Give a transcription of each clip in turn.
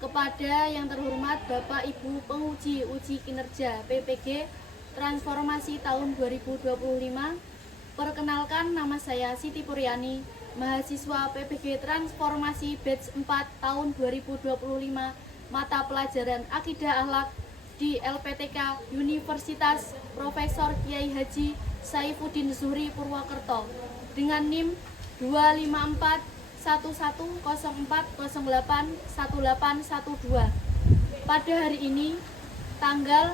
Kepada yang terhormat Bapak Ibu penguji uji kinerja PPG Transformasi tahun 2025, perkenalkan nama saya Siti Puryani, mahasiswa PPG Transformasi Batch 4 tahun 2025, mata pelajaran Akidah Akhlak di LPTK Universitas Profesor Kiai Haji Saifuddin Zuhri Purwokerto dengan NIM 254 1104081812. Pada hari ini, tanggal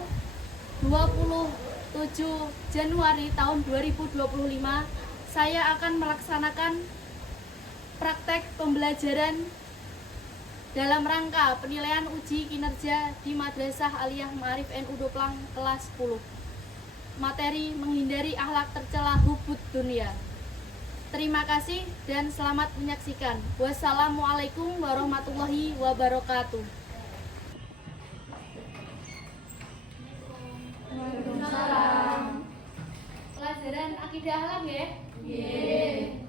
27 Januari tahun 2025, saya akan melaksanakan praktek pembelajaran dalam rangka penilaian uji kinerja di Madrasah Aliyah Ma'arif NU Doplang kelas 10. Materi menghindari akhlak tercela hubud dunia. Terima kasih dan selamat menyaksikan. Wassalamualaikum warahmatullahi wabarakatuh. Waalaikumsalam. Pelajaran akidah akhlak ya? Nggih.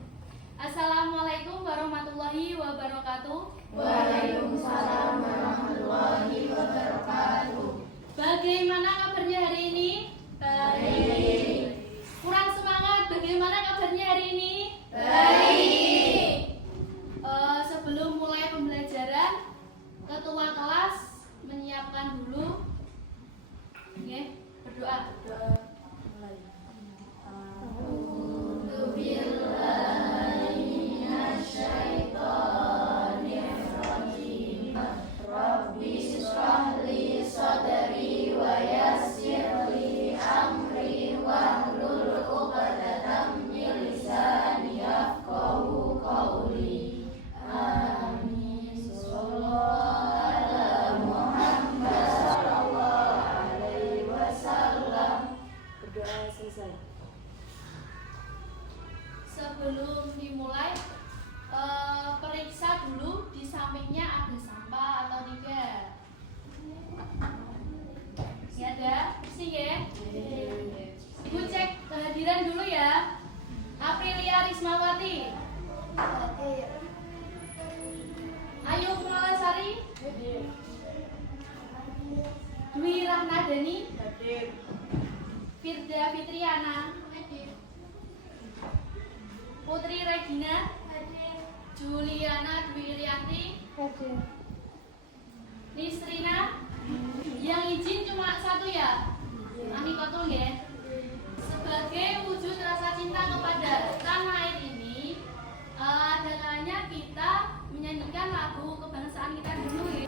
Assalamualaikum warahmatullahi wabarakatuh. Waalaikumsalam warahmatullahi wabarakatuh. Bagaimana kabarnya hari ini? Baik. Kurang semangat, bagaimana kabarnya hari ini? Baik. Sebelum mulai pembelajaran, ketua kelas menyiapkan dulu. Oke, berdoa. Mulai. Rabbi shrah li sadri wa yassir li amri wahlul 'uqdatam min lisani yafqahu qawli. Amin. Sallallahu ala Muhammad sallallahu alaihi wasallam. Berdoa selesai. Sebelum dimulai, periksa dulu di sampingnya ada sampah atau tidak. Ya ada, bersih ya. Ibu cek kehadiran dulu ya. Aprilia Rismawati, Ayu Kumalasari, Dwi Rahmadani, Firda Fitriana, Putri Regina, Juliana Dwi Irianti, Nisrina. Yang izin cuma satu ya? Ani Kotul ya? Sebagai wujud rasa cinta kepada tanah air ini, ada kalanya kita menyanyikan lagu kebangsaan kita dulu ya.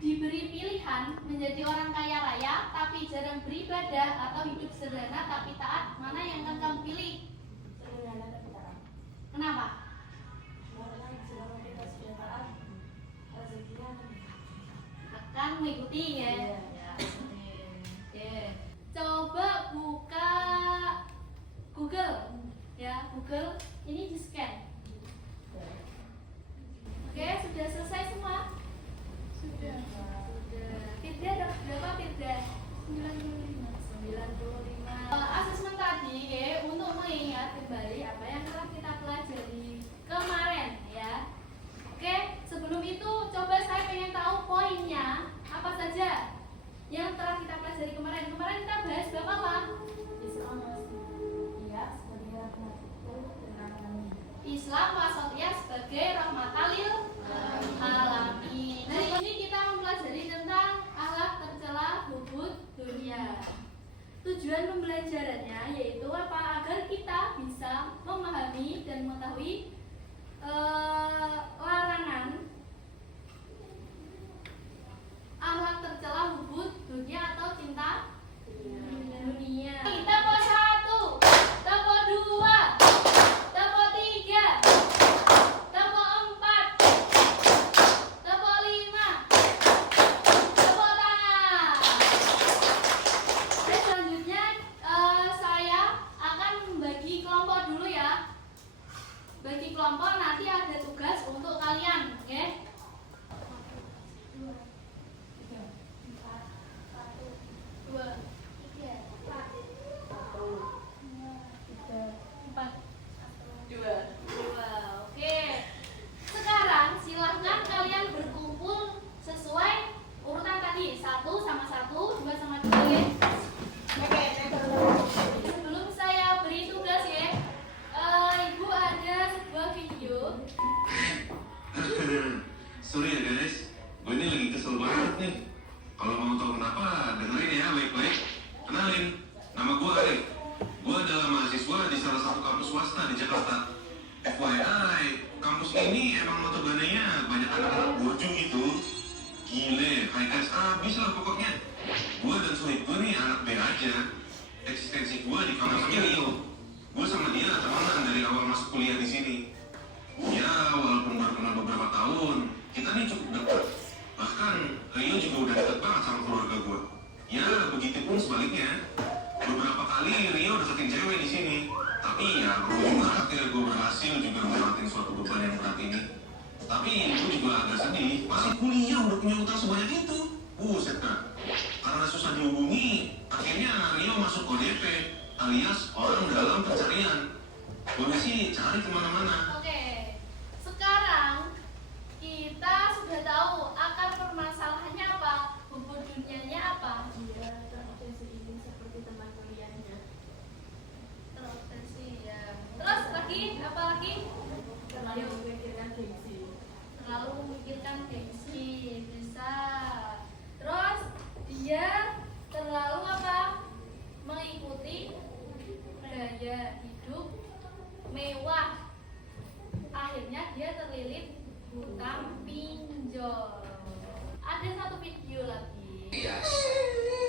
Diberi pilihan menjadi orang kaya raya tapi jarang beribadah atau hidup sederhana tapi taat, mana yang akan kamu pilih? Sederhana tapi taat. Kenapa? Karena selama kita sudah taat, rezekinya Akan mengikuti ya. Iya. Oke. Coba Bu Islam wasatiyah sebagai rahmatalil alamin. Hari ini kita mempelajari tentang akhlak tercela hubud dunia. Tujuan pembelajarannya yaitu apa? Agar kita bisa memahami dan mengetahui larangan akhlak tercela hubud dunia atau cinta dunia. Tempo 1, tempo 2, tempo 3, tempo 4, tempo 5, tempo tangan. Dan selanjutnya saya akan membagi kelompok dulu ya. Bagi kelompok nanti ada tugas untuk kalian, oke? 2, 3, 4, 2. Oke. Sekarang silahkan kalian berkumpul sesuai urutan tadi. 1 sama 1, 2 sama 2 ya. Sebelum saya beri tugas ya, Ibu ada sebuah video. Sorry ya guys, gue ini lagi kesel banget nih. Kalau mau tahu kenapa, dengerin ya baik-baik. Kenalin, nama gue Arif. Gue adalah mahasiswa di salah satu kampus swasta di Jakarta. FYI, kampus ini emang notabene-nya banyak anak-anak bojo gitu. Gile, high class abis lah pokoknya. Gue dan suami gue nih anak B aja. Eksistensi gue di kampus ini Rio. Gue sama dia temenan dari awal masuk kuliah di sini. Ya, walaupun baru kenal beberapa tahun, kita nih cukup dekat. Bahkan Rio juga udah dekat banget sama keluarga gue. Ya, begitupun sebaliknya. Beberapa kali Rio deketin cewek di sini. Tapi ya, gue juga akhirnya gue berhasil juga ngelewatin suatu beban yang berat ini. Tapi gue juga agak sedih. Masih kuliah udah punya utang sebanyak itu. Buset kan. Karena susah dihubungi, akhirnya Rio masuk ODP, alias orang dalam pencarian. Gue sih cari kemana-mana. Oke. Sekarang kita sudah tahu akar permasalahannya apa, hubud dunianya apa. Dia terobsesi ingin seperti teman kuliahnya. Terobsesi ya. Terus lagi apa lagi? Terlalu memikirkan gengsi. Terlalu memikirkan gengsi, bisa. Terus dia terlalu apa? Mengikuti gaya hidup mewah. Akhirnya dia terlilit hutang pinjol. Ada satu video lagi. Bias,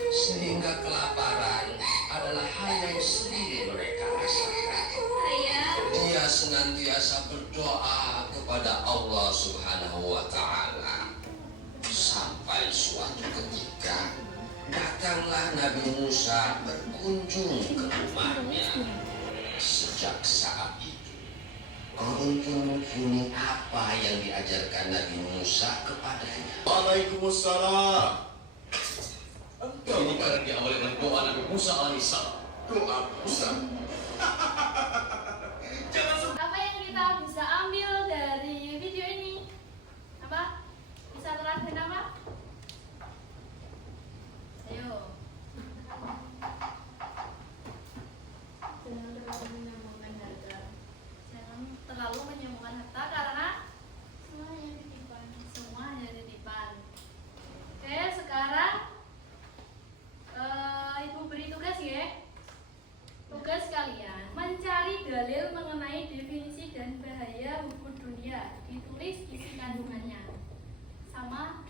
sehingga kelaparan adalah hal yang sendiri mereka rasakan. Dia senantiasa berdoa kepada Allah Subhanahu wa Ta'ala. Sampai suatu ketika datanglah Nabi Musa berkunjung ke rumahnya. Sejak saat itu, Kuntum kini apa yang diajarkan Nabi Musa kepadanya? Waalaikumsalam. Engkau ini barang diawali oleh doa Nabi Musa alaihissalam. Doa Musa. Apa yang kita bisa ambil dari video ini? Apa? Bisa teladan apa? Ayo. Jangan terlalu menyambungkan harga. Jangan terlalu menyambungkan harta karena Semuanya titipan. semua hanya titipan. Oke, sekarang Ibu beri tugas ya. Tugas kalian mencari dalil mengenai definisi dan bahaya hubud dunia. Ditulis isi kandungannya sama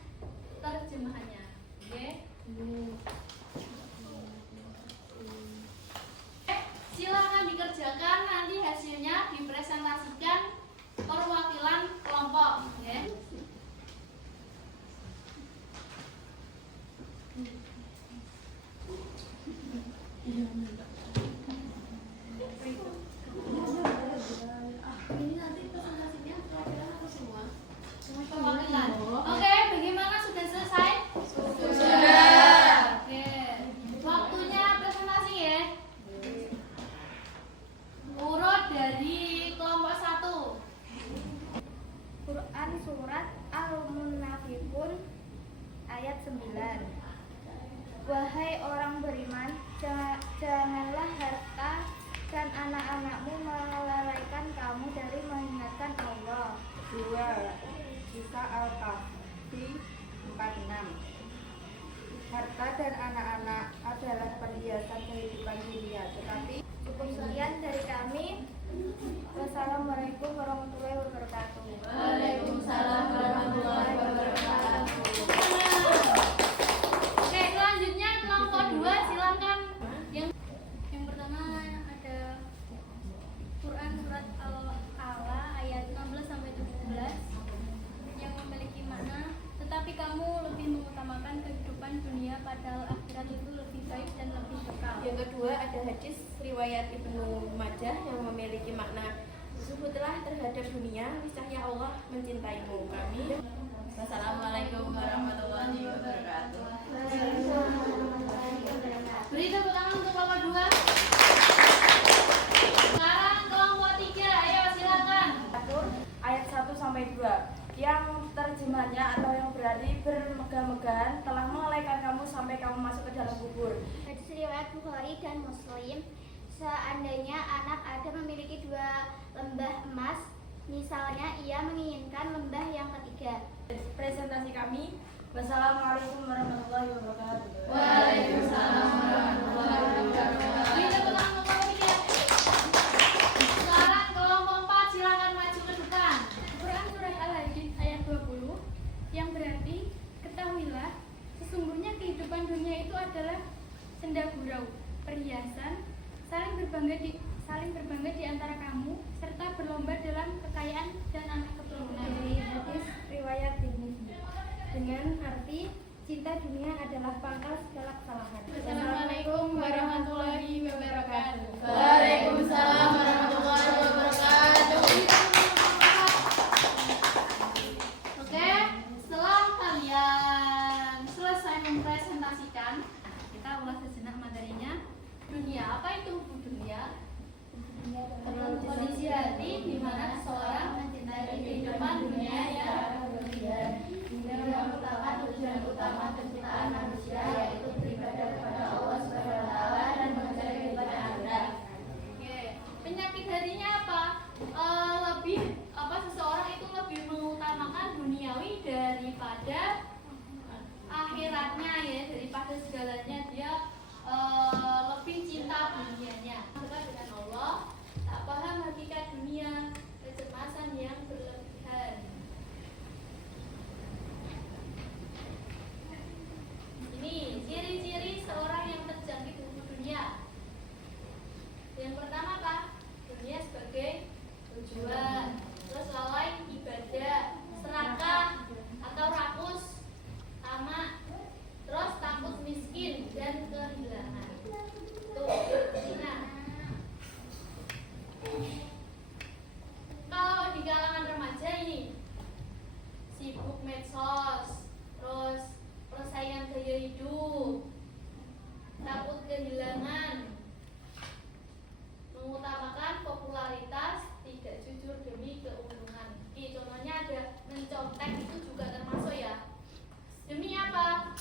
terjemahannya. Oke? Silakan dikerjakan, nanti hasilnya dipresentasikan perwakilan kelompok, ya. Ini nanti presentasinya perwakilan apa semua? Semua Harta dan anak-anak adalah perhiasan kehidupan dunia, tetapi Cukup sekian dari kami. Wassalamualaikum warahmatullahi wabarakatuh. Waalaikumsalam warahmatullahi wabarakatuh. Oke, selanjutnya kelompok 2 silakan. Yang pertama ada Quran surat Al-A'la ayat 16 sampai 17 yang memiliki makna, tetapi kamu lebih mengutamakan kehidupan dunia padahal akhirat itu lebih baik dan lebih kekal. Yang kedua ada hadis riwayat Ibnu Majah yang memiliki makna zuhudlah terhadap dunia, niscaya Allah mencintaimu. Kami. Wassalamualaikum warahmatullahi wabarakatuh. Beri tepuk tangan untuk kelompok 2. Sekarang kelompok 3, ayo silakan. ayat 1 sampai 2 yang terjemahnya atau yang berarti bermegah-megahan telah melalaikan kamu sampai kamu masuk ke dalam kubur. Hadis riwayat Bukhari dan Muslim. Seandainya anak Adam memiliki 2 lembah emas, misalnya ia menginginkan lembah yang ketiga. Presentasi kami. Wassalamualaikum warahmatullahi wabarakatuh. Waalaikumsalam warahmatullahi wabarakatuh. Beri tepuk tangan untuk kelompok 3. Sekarang kelompok 4 silakan maju ke depan. Quran surat Al-Hadid ayat 20 yang berarti ketahuilah sesungguhnya kehidupan dunia itu adalah senda gurau, perhiasan, saling berbangga di antara kamu serta berlomba dalam kekayaan dan anak keturunan. Dari hadis riwayat Tirmidzi dengan arti cinta dunia adalah pangkal segala kesalahan. Assalamualaikum warahmatullahi wabarakatuh. Waalaikumsalam warahmatullahi wabarakatuh. Oke, setelah kalian selesai mempresentasikan, kita ulas sejenak materinya. Dunia, apa itu dunia? Kondisi hati di mana seseorang mencintai kehidupan dunia yang berlebihan dengan merupakan tujuan utama penciptaan manusia, yaitu beribadah kepada Allah Subhanahu wa taala dan mencari kehidupan akhirat. Oke, penyakit hatinya apa? Seseorang itu lebih mengutamakan duniawi daripada akhiratnya, ya, daripada segalanya. Dia lebih cinta dunianya. Dekat dengan Allah, tak paham hakikat dunia, kecemasan yang berlebihan. Ini ciri-ciri seorang yang terjangkit ilmu dunia. Yang pertama apa? Dunia sebagai tujuan. Terus lalai ibadah, serakah atau rakus, tamak, terus takut miskin dan kehilangan. Tuh, zina. Kalau di kalangan remaja ini sibuk medsos, terus persaingan gaya hidup, takut kehilangan, mengutamakan popularitas, tidak jujur demi keuntungan. Contohnya ada mencontek, itu juga termasuk ya. Demi apa?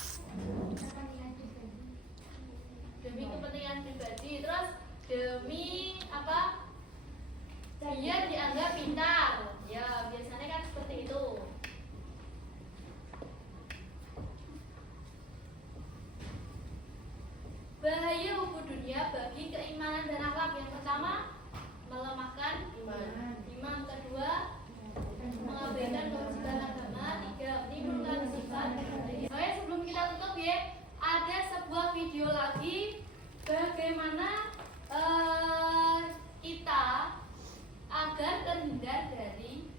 Demi kepentingan pribadi. Terus demi apa? Biar dianggap pintar. Ya, biasanya kan seperti itu. Bahaya hubungan dunia bagi keimanan dan akhlak. Yang pertama, melemahkan iman. Kedua, mengabaikan kewajiban agama. 3, menimbulkan sifat. Oke, sebelum kita tutup ya, ada sebuah video lagi bagaimana kita agar terhindar dari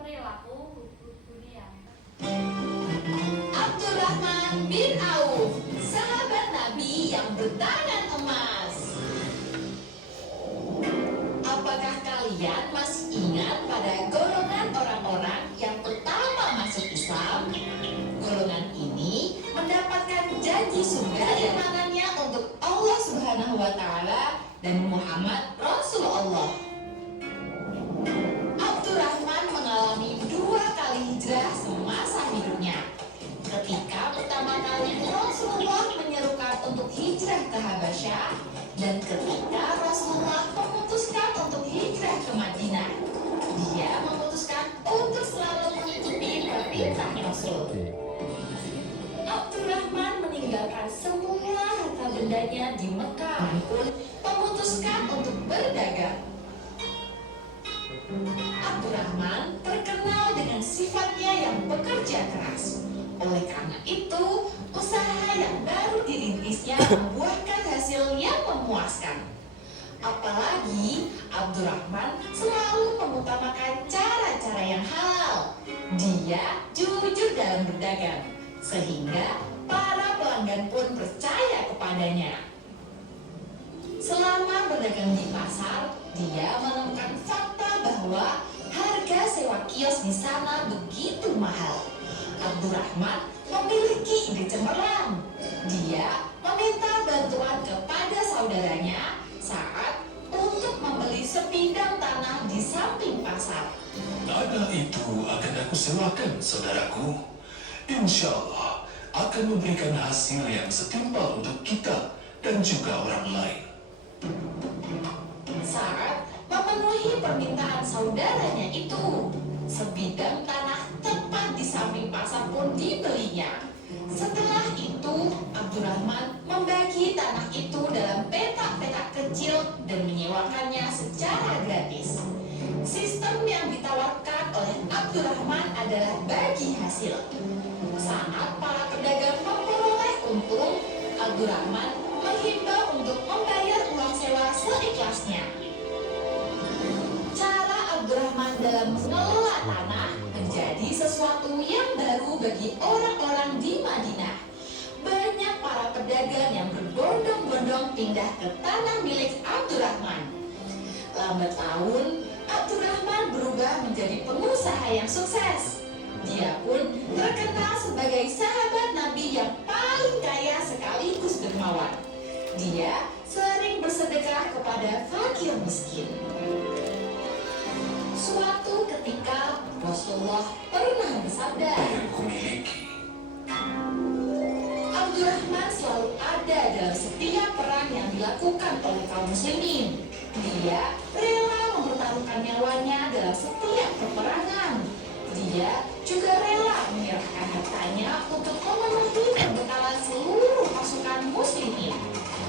perilaku hubungan dunia. Abdurrahman bin Auf, sahabat Nabi yang bertangan emas. Apakah kalian masih ingat pada golongan orang-orang yang pertama masuk Islam? Golongan ini mendapatkan janji surga yang mananya untuk Allah Subhanahu wa taala dan Muhammad Rasulullah. Abdurrahman mengalami 2 kali hijrah semasa hidupnya. Ketika pertama kali Rasulullah menyerukan untuk hijrah ke Habasyah dan ketika Rasulullah memutuskan untuk hijrah ke Madinah, dia memutuskan untuk selalu mengikuti perintah Rasul. ibundanya di Mekah pun memutuskan untuk berdagang. Abdurrahman terkenal dengan sifatnya yang bekerja keras. Oleh karena itu, usaha yang baru dirintisnya membuahkan hasil yang memuaskan. Apalagi Abdurrahman selalu mengutamakan cara-cara yang halal. Dia jujur dalam berdagang, sehingga para pelanggan pun percaya kepadanya. Selama berdagang di pasar, dia menemukan fakta bahwa harga sewa kios di sana begitu mahal. Abdurrahman memiliki ide cemerlang. Dia meminta bantuan kepada saudaranya saat untuk membeli sebidang tanah di samping pasar. Tanah itu akan aku sewakan, saudaraku. Insya Allah akan memberikan hasil yang setimpal untuk kita dan juga orang lain. Saat memenuhi permintaan saudaranya itu, sebidang tanah tepat di samping pasar pun dibelinya. Setelah itu, Abdurrahman membagi tanah itu dalam petak-petak kecil dan menyewakannya secara gratis. Sistem yang ditawarkan oleh Abdurrahman adalah bagi hasil. Saat para pedagang memperoleh untung, Abdurrahman menghimbau untuk membayar uang sewa seikhlasnya. Cara Abdurrahman dalam mengelola tanah menjadi sesuatu yang baru bagi orang-orang di Madinah. Banyak para pedagang yang berbondong-bondong pindah ke tanah milik Abdurrahman. Lambat laun, Abdurrahman berubah menjadi pengusaha yang sukses. Dia pun terkenal sebagai sahabat Nabi yang paling kaya sekaligus dermawan. Dia sering bersedekah kepada fakir miskin. Suatu ketika Rasulullah pernah bersabda, Yang kumiliki, Abdurrahman selalu ada dalam setiap perang yang dilakukan oleh kaum muslimin. Dia rela mempertaruhkan nyawanya dalam setiap peperangan. Dia juga rela menyerahkan hartanya untuk memenuhi perbekalan seluruh pasukan muslimin.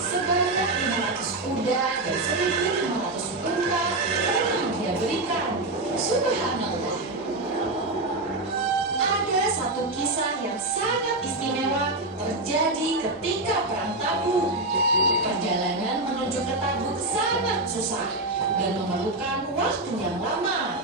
Sebanyak 500 kuda dan 1.500 unta pernah dia berikan. Subhanallah. Ada satu kisah yang sangat istimewa terjadi ketika perang Tabuk. Perjalanan menuju ke Tabuk sangat susah dan memerlukan waktu yang lama.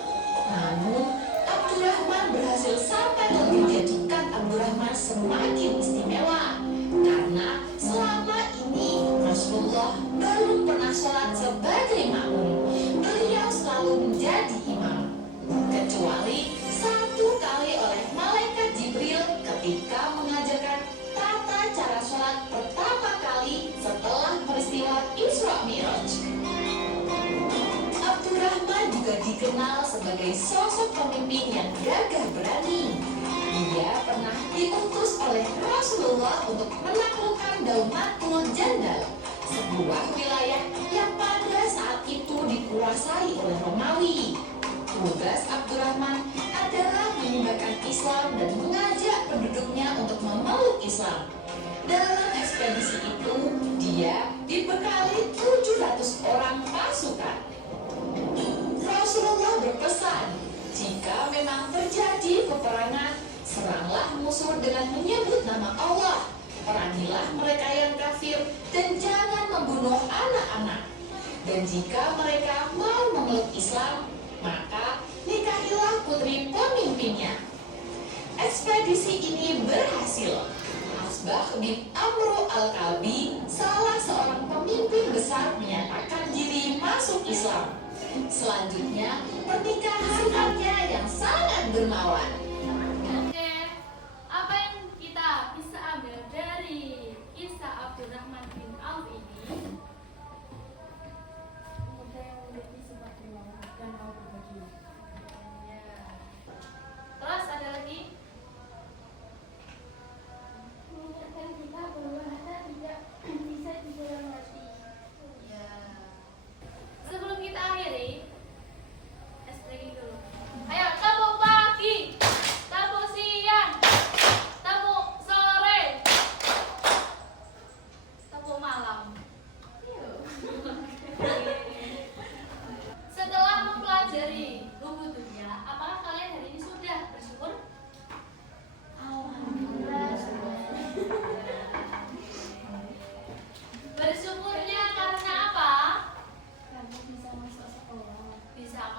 Namun, Abdurrahman berhasil sampai dan menjadikan Abdurrahman semakin istimewa. Karena selama ini Rasulullah belum pernah sholat sebagai makmum. Beliau selalu menjadi imam. Kecuali satu kali oleh malaikat Jibril ketika mengajarkan tata cara sholat pertama kali setelah peristiwa Isra Mi'raj. Abdurrahman juga dikenal sebagai sosok pemimpin yang gagah berani. Dia pernah diutus oleh Rasulullah untuk menaklukkan Daumatul Jandal, sebuah wilayah yang pada saat itu dikuasai oleh Romawi. Tugas Abdurrahman adalah menyebarkan Islam dan mengajak penduduknya untuk memeluk Islam. Dalam ekspedisi itu, dia dibekali 700 orang pasukan. Rasulullah berpesan, jika memang terjadi peperangan, seranglah musuh dengan menyebut nama Allah, perangilah mereka yang kafir, dan jangan membunuh anak-anak. Dan jika mereka mau memeluk Islam, maka nikahilah putri pemimpinnya. Ekspedisi ini berhasil. Asbah bin Amru al-Kalbi, salah seorang pemimpin besar, menyatakan diri masuk Islam. Selanjutnya, pernikahannya yang sangat dermawan. Oke, apa yang kita bisa ambil dari kisah Abdurrahman bin Auf ini? Pemuda yang memiliki sifat dermawan dan mau berbagi. Ya. Terus ada lagi? Mengingatkan kita bahwa harta tidak bisa dijual mati. Ya. Sebelum kita akhiri, dulu. Ayo, tepuk pagi.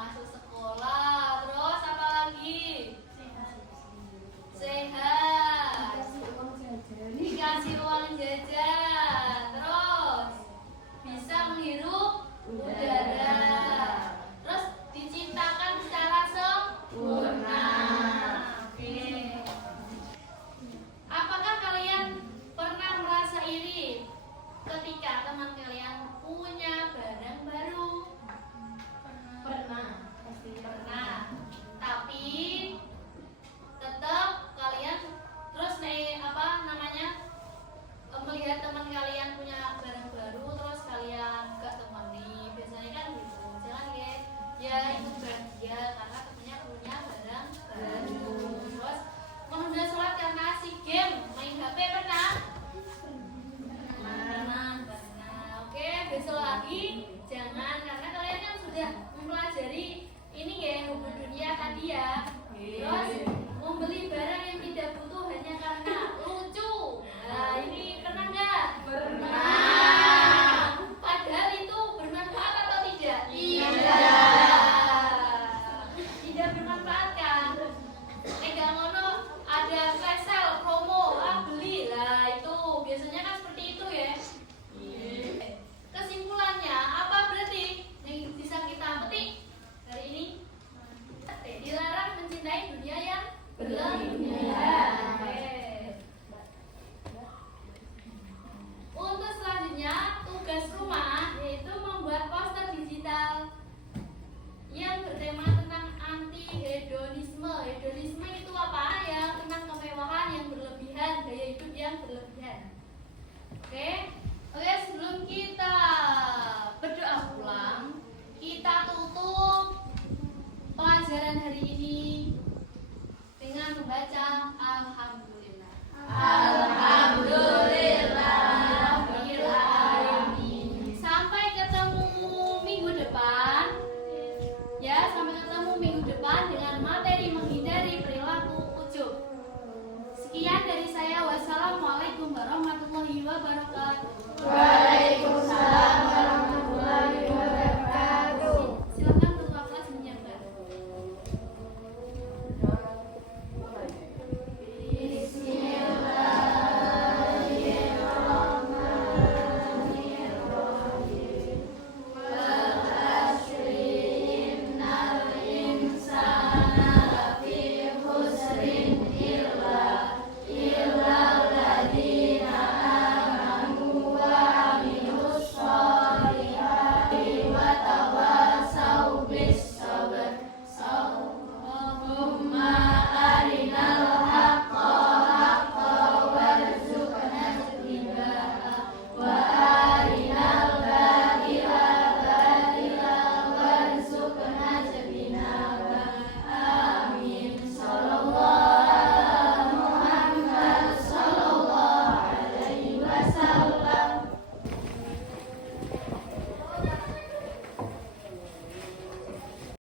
masuk sekolah. Terus apa lagi? Sehat. Dikasih uang jajan. Terus bisa menghirup udara. Terus diciptakan secara sempurna. Oke. Apakah kalian pernah merasa iri ketika teman kalian punya barang baru? Pernah, pasti pernah. Tapi tetap kalian terus melihat teman kalian punya barang baru terus kalian gak temani. Biasanya kan gitu. Jangan ya ikut bahagia karena temennya punya barang baru. Terus menunda sholat karena si game main HP pernah? Pernah. Oke, besok lagi jangan karena kalian kan sudah mempelajari ini ya hubungan dunia tadi ya. Terus membeli barang yang tidak butuh hanya karena lucu. Nah, ini pernah nggak? Pernah. Padahal itu bermanfaat atau tidak? Tidak bermanfaat kan? Nggak ngono ada flash sale promo beli lah itu biasanya kan seperti itu ya. Kesimpulannya apa berarti yang bisa kita petik hari ini? Dilarang mencintai dunia yang berlebihan. Untuk selanjutnya tugas rumah yaitu membuat poster digital yang bertema tentang anti hedonisme. Hedonisme itu apa? Ya tentang kemewahan yang berlebihan, gaya hidup yang berlebihan. Oke.